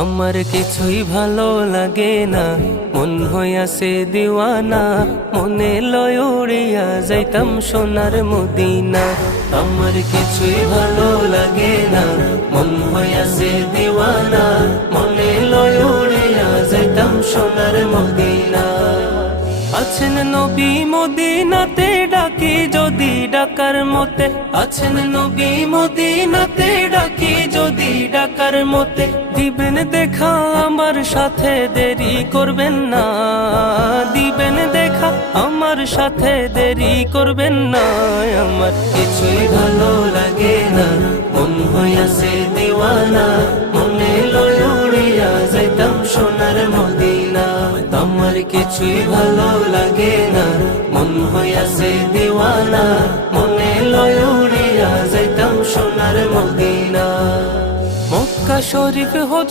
আমার কিছুই ভালো লাগে না, মন হইয়াছে দিওয়ানা, মনে লয় উড়িয়া যাইতাম সোনার মদিনা। আমার কিছুই ভালো লাগে না, মন হইয়াছে দিওয়ানা, মনে লয় উড়িয়া যাইতাম সোনার মদিনা। আছেন নবী মদিনাতে, ডাকি যদি ডাকার মতে, আছেন নবী মদিনাতে, ডাকি যদি ডাকার মতে, দিবেন দেখা আমার সাথে, দেরি করবেন না, দিবেন দেখা আমার সাথে, দেরি করবেন না। আমার কিছুই ভালো লাগে না, মন হইয়াছে দিওয়ানা, মনে লয় উড়িয়া যাইতাম সোনার মদিনা। আমার কিছুই ভালো লাগে না, মন হইয়াছে দিওয়ানা, মনে লয় উড়িয়া যাইতাম সোনার মদিনা। মক্কা শরীফ হজ